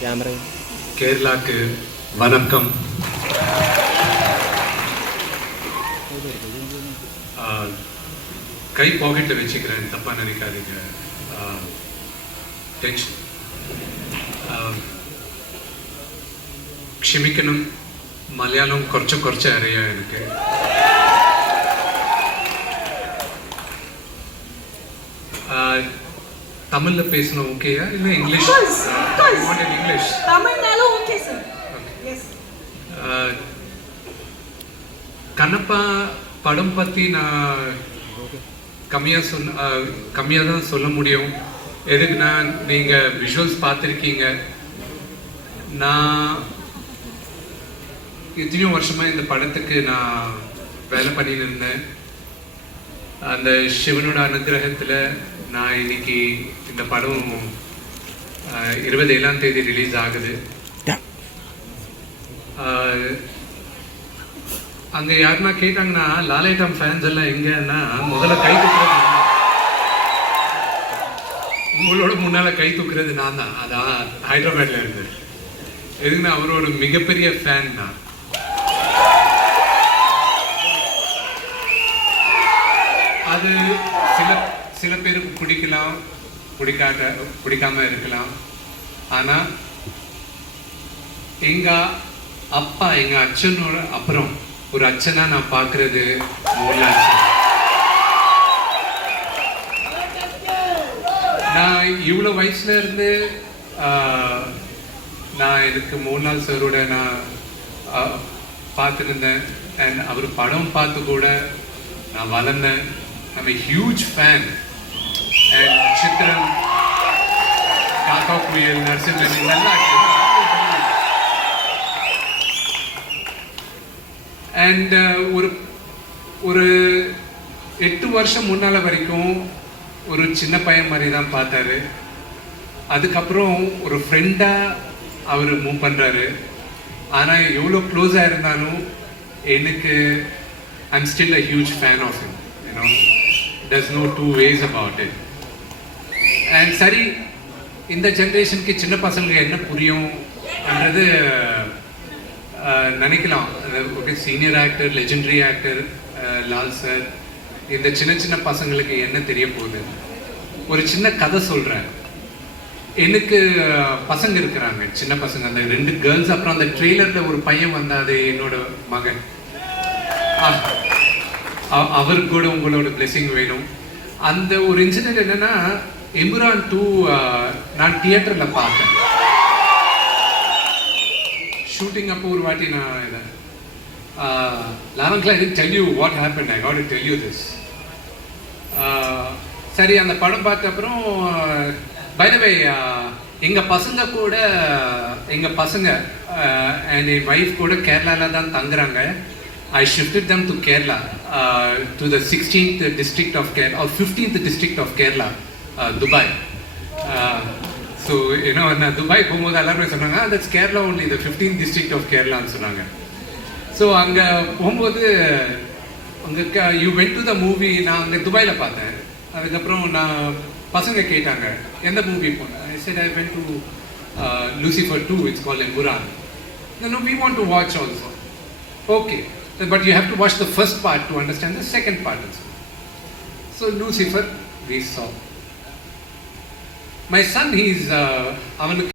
Camera கேரளாக்கு வணக்கம். கை பாக்கெட்டில் வச்சுக்கிறேன், தப்பாக நினைக்காதீங்க. டென்ஷன் ക്ഷമിക്കണം. മലയാളം കുറച്ച് അറിയാം എനിക്ക്. தமிழ்ல பேசணும் ஓகேயா இல்ல இங்கிலீஷ்? இங்கிலீஷ் தமிழ்னாலும் ஓகே சார். எஸ். கண்ணப்பா படம் பத்தி நான் கம்மியாக தான் சொல்ல முடியும். எதுக்குன்னா நீங்க விஷுவல்ஸ் பார்த்துருக்கீங்க. நான் எத்தனையோ வருஷமா இந்த படத்துக்கு நான் வேலை பண்ணிட்டு இருந்தேன். அந்த சிவனோட அனுகிரகத்தில் நான் இன்னைக்கு இந்த படம் 27ஆம் தேதி ரிலீஸ் ஆகுது. அங்கே யாருன்னா கேட்டாங்கன்னா லாலேட்டம் ஃபேன்ஸ் எல்லாம் எங்கன்னா முதல்ல கை தூக்குறது, உங்களோட முன்னால் கை தூக்குறது நான் தான். அதான் ஹைதராபாத்ல இருந்து. எதுக்குன்னா அவரோட மிகப்பெரிய ஃபேன் நான். அது சில பேருக்கு பிடிக்கலாம், பிடிக்காம இருக்கலாம். ஆனால் எங்கள் அப்பா, எங்கள் அச்சனோட அப்புறம் ஒரு அச்சனா நான் பார்க்கறது மோகன்லால் சார். நான் இவ்வளோ வயசுல இருந்து நான் எனக்கு மோகன்லால் சாரோட நான் பார்த்துருந்தேன். அண்ட் அவர் படம் பார்த்து கூட நான் வளர்ந்தேன். I'm a huge fan. And சித்திரன், காக்கா புயல், நரசிம்மன் இதெல்லாம். அண்ட் ஒரு 8 வருஷம் முன்னால் வரைக்கும் ஒரு சின்ன பையன் மாதிரி தான் பார்த்தாரு. அதுக்கப்புறம் ஒரு ஃப்ரெண்டாக அவர் மூவ் பண்ணுறாரு. ஆனால் எவ்வளோ க்ளோஸாக இருந்தாலும் எனக்கு I'm still a huge fan of him. You know, there's no two ways about it. And சரி, இந்த ஜென்ரேஷனுக்கு சின்ன பசங்களுக்கு என்ன புரியும்ன்றது நினைக்கலாம். Okay, senior actor, legendary actor Lal sir, இந்த சின்ன பசங்களுக்கு என்ன தெரிய போகுது? ஒரு சின்ன கதை சொல்கிறேன். எனக்கு பசங்க இருக்கிறாங்க, சின்ன பசங்க, அந்த 2 கேர்ள்ஸ். அப்புறம் அந்த ட்ரெய்லரில் ஒரு பையன் வந்தாது, என்னோட மகன். அவருக்கு கூட உங்களோட பிளெஸிங் வேணும். அந்த ஒரு இன்சிடென்ட் என்னன்னா, எம்புரான் 2 நான் தியேட்டரில் பார்த்தேன். ஷூட்டிங் அப்போ ஒரு வாட்டி நான் இதை லாரன்ஸ்ல I tell you what happen, I got to tell you this. சரி, அந்த படம் பார்த்த அப்புறம் பை த வே எங்கள் பசங்க அண்ட் என் ஒய்ஃப் கூட கேரளாவில் தான் தங்குறாங்க. I shifted them to Kerala, to the 16th district of Kerala, or 15th district of Kerala, Dubai. So, you know, நான் துபாய் போகும்போது எல்லாருமே சொன்னாங்க, that's Kerala only, the 15th district of Keralaன்னு சொன்னாங்க. So அங்கே போகும்போது அங்கே you went to the movie, நான் அங்கே துபாயில் பார்த்தேன். அதுக்கப்புறம் நான் பசங்க கேட்டாங்க எந்த மூவி போனேன். I said I went to Lucifer 2, it's called Emuran. No, we want to watch also. Okay. But you have to watch the first part to understand the second part also. So Lucifer we saw. My son, he's